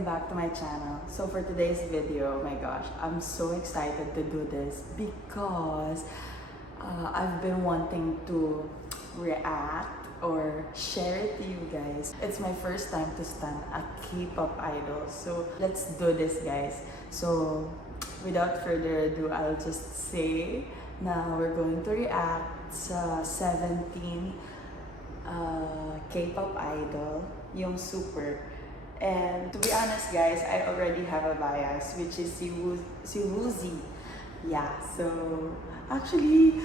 welcome back to my channel. So for today's video, oh my gosh, I'm so excited to do this because I've been wanting to react or share it to you guys. It's my first time to stand a K-pop idol. So let's do this, guys. So without further ado, I'll just say na we're going to react sa 17 K-pop idol, yung Super. And to be honest, guys, I already have a bias, which is si Woozi. Yeah, so actually,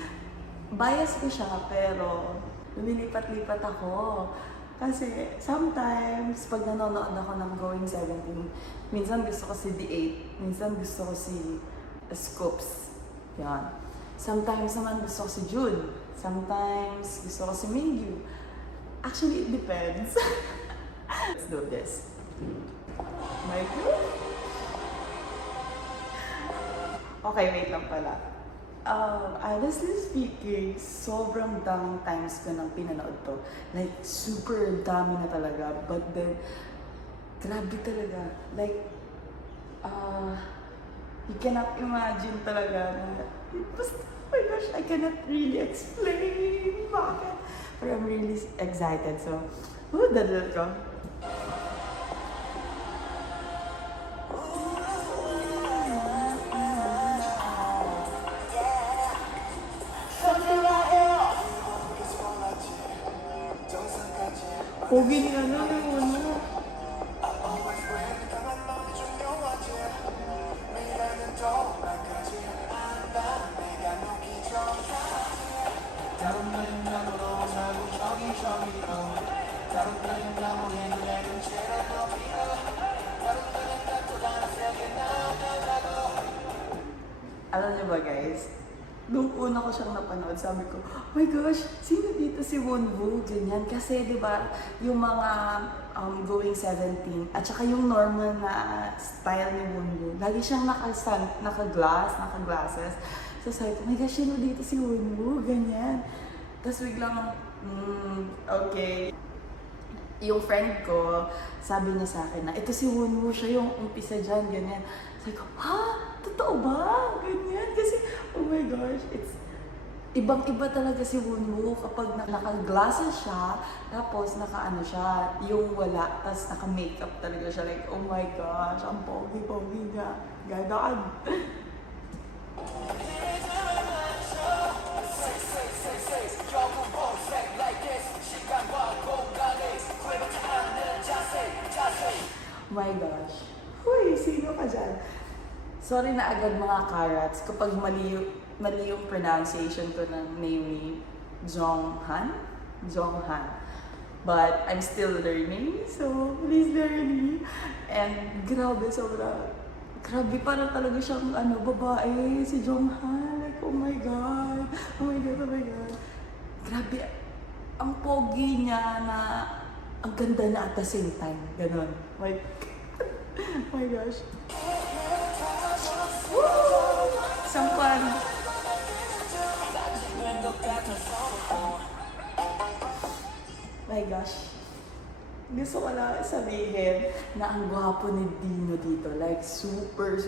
bias ko siya, pero lumilipat-lipat ako. Kasi sometimes, pag nanonood ako ng Going 17, minsan gusto ko si D8, minsan gusto ko si Scoops. Yan. Sometimes naman gusto ko si June. Sometimes gusto ko si Mingyu. Actually, it depends. Let's do this. My God. Okay, wait lang pala. Honestly speaking, sobrang daming times ko nang pinanood to. Like, super dami na talaga. But then, grabe talaga. Like, you cannot imagine talaga na, basta, oh my gosh, I cannot really explain bakit. But I'm really excited. So, dadal ko. Pogi ni ano. Alam niyo ba, guys? Nung una ko siyang napanood, sabi ko, oh my gosh, sino dito si Wonwoo? Ganyan. Kasi, di ba, yung mga Going 17, at saka yung normal na style ni Wonwoo, lagi siyang naka-glasses. So, sabi ko, oh my gosh, sino dito si Wonwoo? Ganyan. Tapos biglang, okay. Yung friend ko, sabi niya sa akin na, ito si Wonwoo, siya yung umpisa dyan, ganyan. Sabi ko, ha? Totoo ba? Ganyan. Kasi, oh my gosh, it's ibang-iba talaga si Wonwoo kapag naka-glasses siya, tapos naka-ano siya, yung wala, tapos naka-makeup talaga siya. Like, oh my gosh, ang pogi-pogi niya. Gagaan. My gosh. Uy, sino ka dyan? Sorry na agad mga karats kapag mali yung pronunciation to ng name ni Jonghan. But I'm still learning, so please bear with me. And grabe, grabe, parang talaga siyang babae, si Jonghan. Like, oh my God. Grabe, ang pogi niya na ang ganda na at the same time. Ganon. Like, oh my gosh. Sampan. My gosh. Gusto ko lang sabihin na ang gwapo ni Dino dito. Like, super.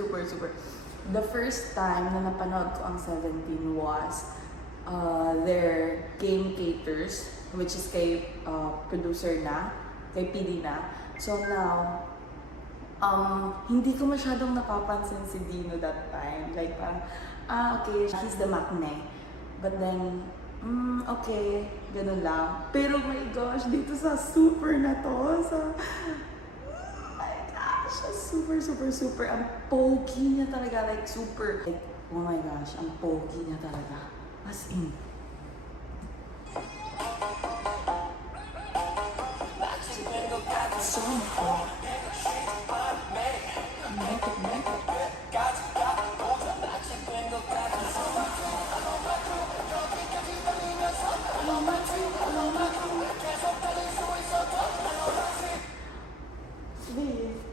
The first time na napanood ko ang 17 was their Game Caters, which is kay producer na, kay PD na. So now, hindi ko masyadong napapansin si Dino that time. Like, okay, he's the maknae. But then, okay, ganun lang. Pero my gosh, dito sa Super na to, my gosh, super, ang pogi niya talaga, like super. Like, oh my gosh, ang pogi niya talaga. As in.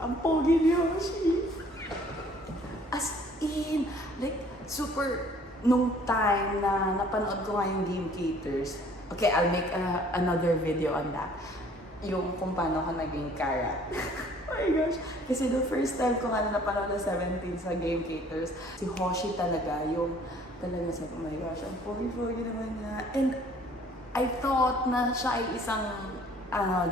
Ang pogi ni Yoshi. As in, like, super, nung time na napanood ko nga yung Game Caters, okay, I'll make another video on that. Yung kung paano ako naging karat. Oh my gosh. Kasi the first time ko nga napanood na 17 sa Game Caters, si Hoshi talaga, yung talaga sabi, oh my gosh, ang pogi-pogi naman niya. And I thought na siya ay isang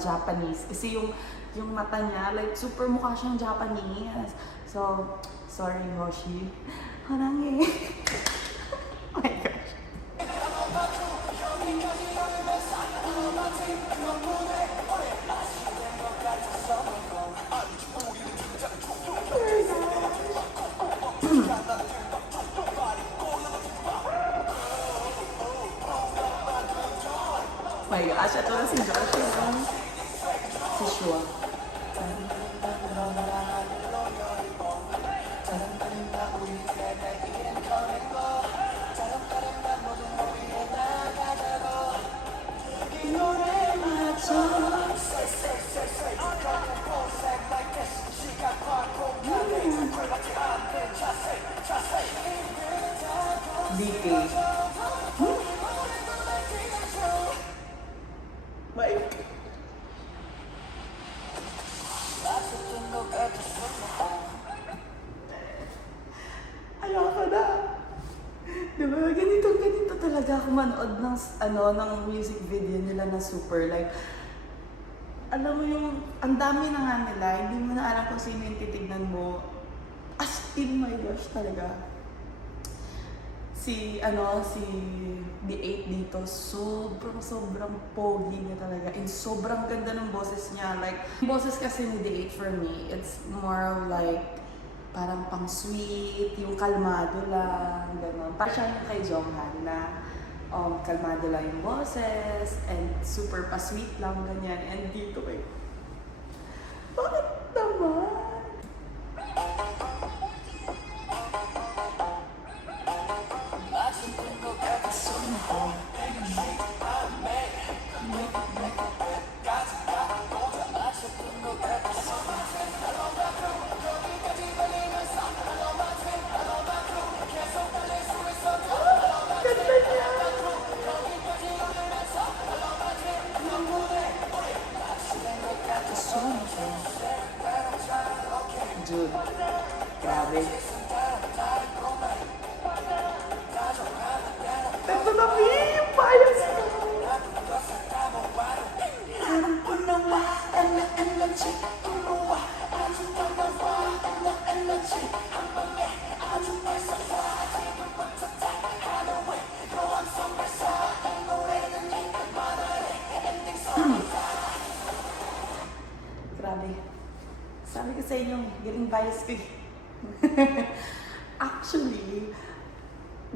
Japanese. Kasi yung mata niya, like super mukha siyang Japanese. So, sorry Hoshi. Harangi. Oh my gosh. Oh my gosh, ito na si Josh. Si Shua. DK. Mike. Ayoko na. Diba? Ganito talaga ako manood ng music video nila na super. Like, alam mo yung, ang dami na nga nila, hindi mo na alam kung sino yung titignan mo. As in, my gosh, talaga. Si The8 dito, sobrang pogi niya talaga. And sobrang ganda ng boses niya. Like, yung boses kasi ni The8 for me, it's more of like, parang pang sweet, yung kalmado lang, gano'n. Parang siya yung kay Jonghan na kalmado lang yung boses, and super pa-sweet lang, ganyan. And dito kay, bakit naman? Dude, grabe. Ito na, yung bias ko. Grabe. Sabi ko sa inyo, galing bias ko. Actually,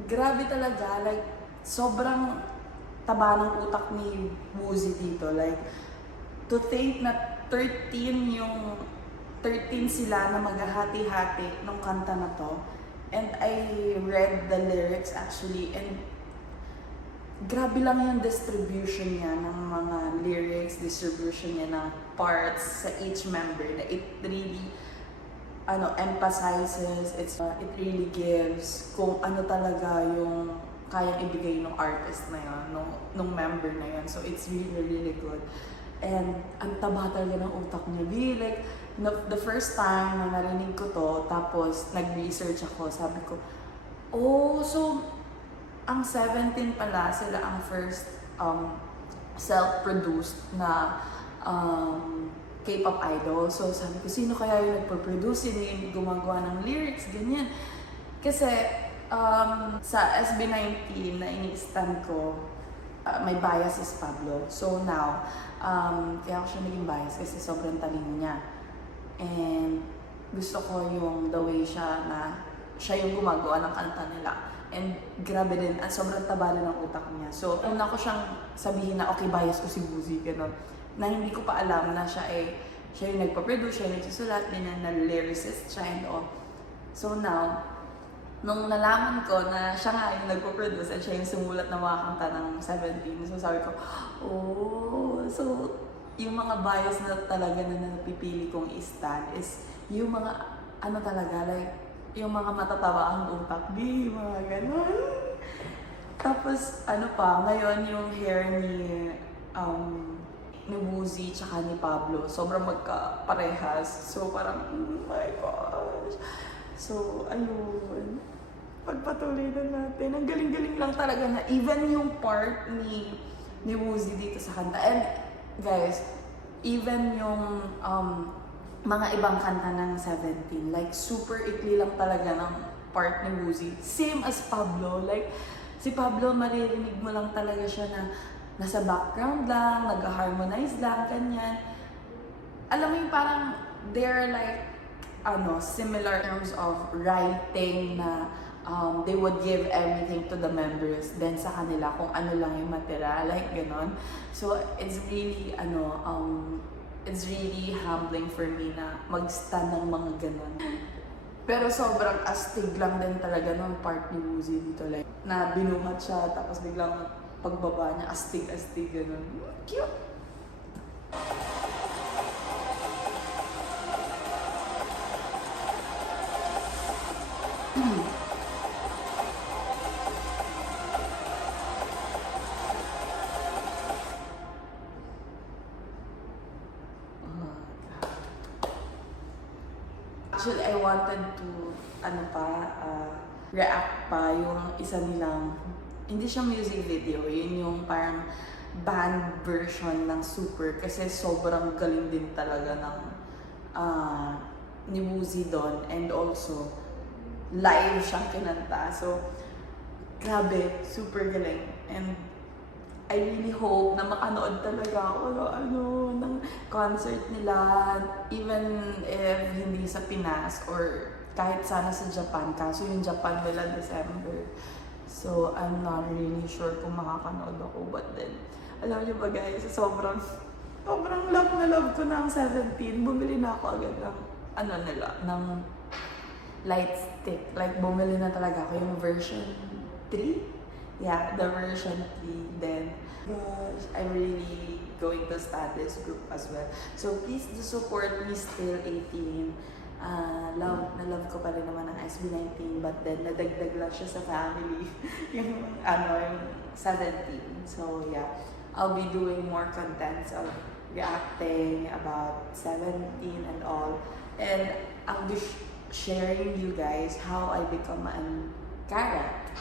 grabe talaga. Like, sobrang taba ng utak ni Woozi dito. Like, to think na 13 sila na maghahati-hati ng kanta na to. And I read the lyrics actually, and grabe lang yung distribution niya ng mga lyrics, distribution niya ng parts sa each member, na it really emphasizes, it really gives kung ano talaga yung kayang ibigay ng artist na yun, nung member na yun. So it's really good. And ang taba talaga ng utak niya. Like, the first time na narinig ko to, tapos nag-research ako, sabi ko, oh, so ang 17 pala, sila ang first self-produced na K-pop idol. So sabi ko, sino kaya yung nagpo-produce, sino yung gumagawa ng lyrics, ganyan. Kasi sa SB19 na ini-stand ko, may bias is Pablo. So now, kaya ako siya naging bias kasi sobrang talino niya. And gusto ko yung the way siya yung gumagawa ng kanta nila. And grabe din, sobrang taba rin ng utak niya. So, una ko siyang sabihin na, okay, bias ko si Woozi, gano'n. Na hindi ko pa alam na siya yung nagpa-produce, siya yung nagsusulat, ganyan, na lyricist siya and all. So now, nung nalaman ko na siya nga yung nagpo-produce at siya yung sumulat ng mga kanta ng 17, so sabi ko, oh, so yung mga bias na talaga na napipili kong i-stand is yung mga, talaga, like, yung mga matatawa ang utak, mga ganon. Tapos, ngayon yung hair ni Woozi tsaka ni Pablo. Sobrang magkaparehas. So parang, oh my gosh. So, ayun. Pagpatuloy na natin. Ang galing-galing lang talaga na even yung part ni Woozi dito sa kanta. And guys, even yung mga ibang kanta ng 17, like super ikli lang talaga ng part ni Woozi. Same as Pablo. Like, si Pablo, maririnig mo lang talaga siya na nasa background lang, nag-harmonize lang, ganyan. Alam mo yung parang they're like, similar in terms of writing na they would give everything to the members then sa kanila kung ano lang yung matira, like ganon. So it's really it's really humbling for me na mag-stand ng mga ganon. Pero sobrang astig lang din talaga ng part ni Woozi dito, like na binuhat siya tapos biglang pagbaba niya astig ganon. Cute. Actually, I wanted to, react pa yung isa nilang, hindi siya music video, yun yung parang band version ng Super kasi sobrang galing din talaga ng ni Woozi doon and also live siyang kinanta. So, grabe, super galing. And I really hope na makanood talaga ako ng concert nila, even if hindi sa Pinas or kahit sana sa Japan. Kaso yung Japan nila December. So, I'm not really sure kung makakanood ako. But then, alam niyo ba guys, sobrang love na love ko na ang 17. Bumili na ako agad ng, ng light stick. Like, bumili na talaga ako yung version 3. Yeah, the version 3. Then, gosh, I'm really going to start this group as well. So, please do support me still 18. Love ko pa rin naman ang SB19, but then nadagdag lang siya sa family. yung 17. So, yeah. I'll be doing more contents of reacting about 17 and all. And I'll be sharing you guys how I become an Karat.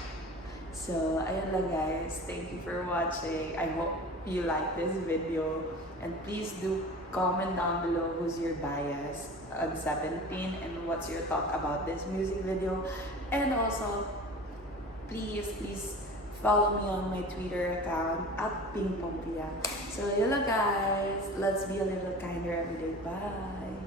So, ayun lang guys. Thank you for watching. I hope you like this video. And please do comment down below who's your bias on 17 and what's your thought about this music video. And also, please follow me on my Twitter account @pingpompia. So, yun lang guys. Let's be a little kinder every day. Bye!